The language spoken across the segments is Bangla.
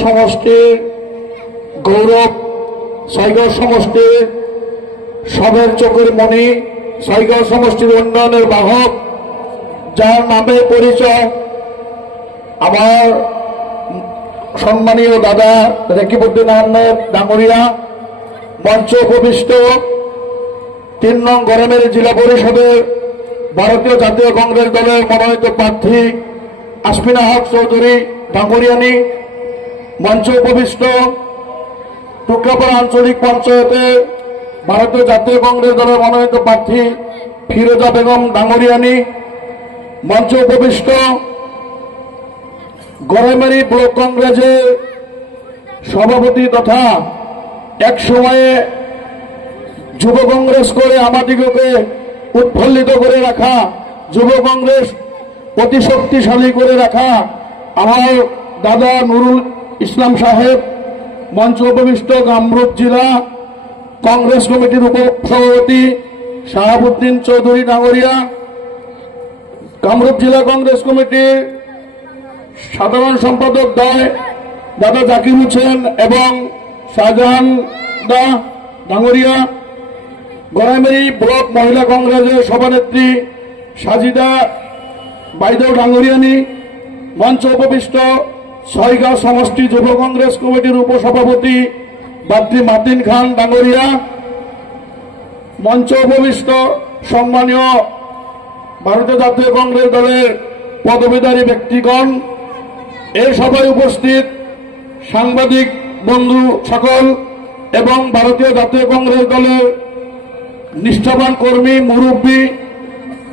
সমষ্টির গৌরব, ছয়গাঁও সমষ্টির সবের চোখের মণি, ছয়গাঁও সমষ্টির উন্নয়নের বাহক, যার নামে পরিচয় আমার সম্মানীয় দাদা রকিবউদ্দিন আহমেদ ডাঙ্গরিয়া, মঞ্চ উপবিষ্ট ৩ নং গরমের জেলা পরিষদের ভারতীয় জাতীয় কংগ্রেস দলের মনোনীত প্রার্থী আসমিনা হক চৌধুরী ডাঙ্গরিয়ানি, মঞ্চ উপবিষ্ট টুকরাপাড়া আঞ্চলিক পঞ্চায়েতের ভারতীয় জাতীয় কংগ্রেস দলের মনোনীত প্রার্থী ফিরোজা বেগম ডাঙ্গরিয়ানি, মঞ্চ উপবিষ্ট গড়াইমারি ব্লক কংগ্রেসের সভাপতি তথা এক সময়ে যুব কংগ্রেস করে আমাদিগকে উৎফুল্লিত করে রাখা, যুব কংগ্রেস অতি শক্তিশালী করে রাখা আমার দাদা নুরুল ইসলাম সাহেব, মঞ্চ উপবিষ্ট কামরূপ জেলা কংগ্রেস কমিটির উপসভাপতি শাহাবুদ্দিন চৌধুরী ডাঙ্গরিয়া, কামরূপ জেলা কংগ্রেস কমিটির সাধারণ সম্পাদক দাদা জাকির হোসেন এবং শাহজাহান দা ডাঙ্গরিয়া, গড়াইমারি ব্লক মহিলা কংগ্রেসের সভানেত্রী সাজিদা বাইদেউ ডাঙ্গরিয়ানি, মঞ্চ উপবিষ্ট ছয়গাঁও সমষ্টি যুব কংগ্রেস কমিটির উপসভাপতি বাদ্রি মাতিন খান ডাঙ্গরিয়া, মঞ্চ উপবিষ্ট সম্মানীয় ভারতীয় জাতীয় কংগ্রেস দলের পদবীধারী ব্যক্তিগণ, এই সভায় উপস্থিত সাংবাদিক বন্ধু সকল এবং ভারতীয় জাতীয় কংগ্রেস দলের নিষ্ঠাবান কর্মী, মুরব্বী,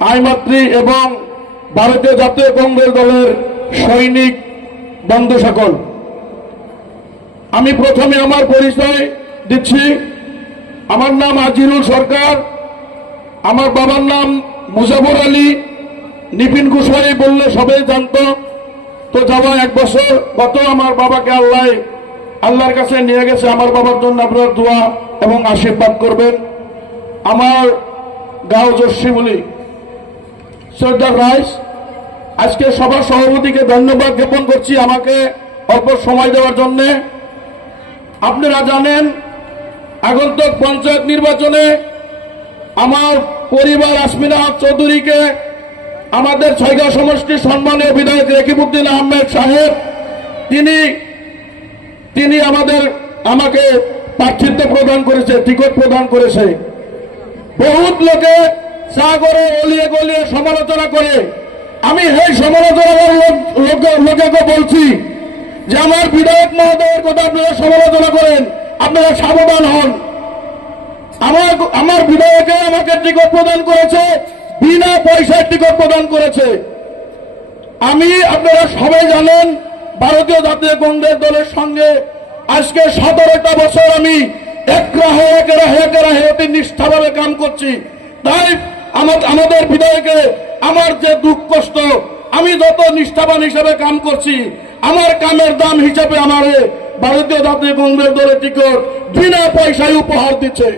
আইমাত্রী এবং ভারতীয় জাতীয় কংগ্রেস দলের সৈনিক বন্ধু সকল, আমি প্রথমে আমার পরিচয় দিচ্ছি। আমার নাম আজিরুল সরকার, আমার বাবার নাম মুজাফর আলী, নিপিন কুশওয়ারি বললে সবাই জানত। তো যাওয়া 1 বছর গত আমার বাবাকে আল্লাহর কাছে নিয়ে গেছে। আমার বাবার জন্য আপনার দোয়া এবং আশীর্বাদ করবেন। আমার গাঁও জর্শিমুলি সর্দার রাইস, আজকে সভা সভাপতিকে ধন্যবাদ জ্ঞাপন করছি আমাকে অল্প সময় দেওয়ার জন্য। আপনারা জানেন আগন্তুক পঞ্চায়েত নির্বাচনে আমার পরিবার আসমিনা হক চৌধুরীকে আমাদের ছয়গাঁও সমষ্টির সম্মানীয় বিধায়ক রকিবউদ্দিন আহমেদ সাহেব তিনি আমাকে প্রার্থিত্ব প্রদান করেছে, টিকিট প্রদান করেছে। বহুত লোকে চা করে অলিয়ে গলিয়ে সমালোচনা করে। আমি এই সমালোচনার লোকেকে বলছি যে আমার বিধায়ক মহোদয়ের কথা আপনারা সমালোচনা করেন, আপনারা সাবধান হন। আমার বিধায়কে আমাকে টিকিট প্রদান করেছে, বিনা পয়সায় টিকিট প্রদান করেছে। আপনারা সবাই জানেন ভারতীয় জাতীয় কংগ্রেস দলের সঙ্গে আজকে 17টা বছর আমি একরাহে অতি নিষ্ঠাভাবে কাম করছি। তাই আমাদের বিধায়কে আমার যে দুঃখ কষ্ট, আমি যত নিষ্ঠাবান হিসাবে কাম করছি, আমার কামের দাম হিসাবে আমার ভারতীয় জাতীয় কংগ্রেস দলের টিকিট বিনা পয়সায় উপহার দিচ্ছে।